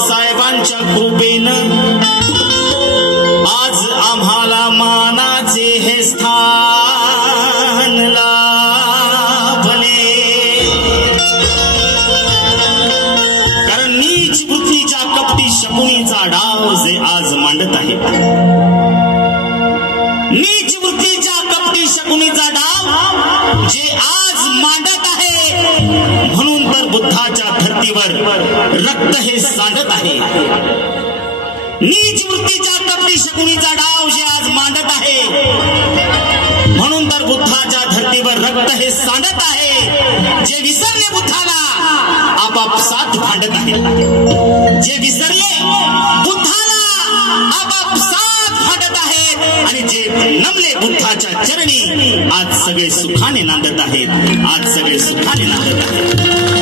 बाबासाहेबांच्या कृपेनं आज आम्हाला मानाचे हे स्थान लाभले। कारण नीच वृत्तीच्या कपटी शकुनीचा डाव जे आज मांडत आहे, नीच वृत्तीच्या कपटी शकुनीचा डाव जे आज मांडत आहे, म्हणून तर बुद्धाच्या धर्तीवर रक्त हे सांडत आहे। नीच वृत्तीच्या कपटी शकुनीचा डाव जे आज मांडत आहे, म्हणून तर बुद्धाच्या धर्तीवर रक्त हे सांडत आहे। जे विसरले बुद्धाला आपापसात भांडत आहेत, जे विसरले बुद्धाला आपापसात भांडत आहेत, आणि जे नमले बुद्धाच्या चरणी आज सगळे सुखाने नांदत आहेत, आज सगळे सुखाने नांदत आहेत।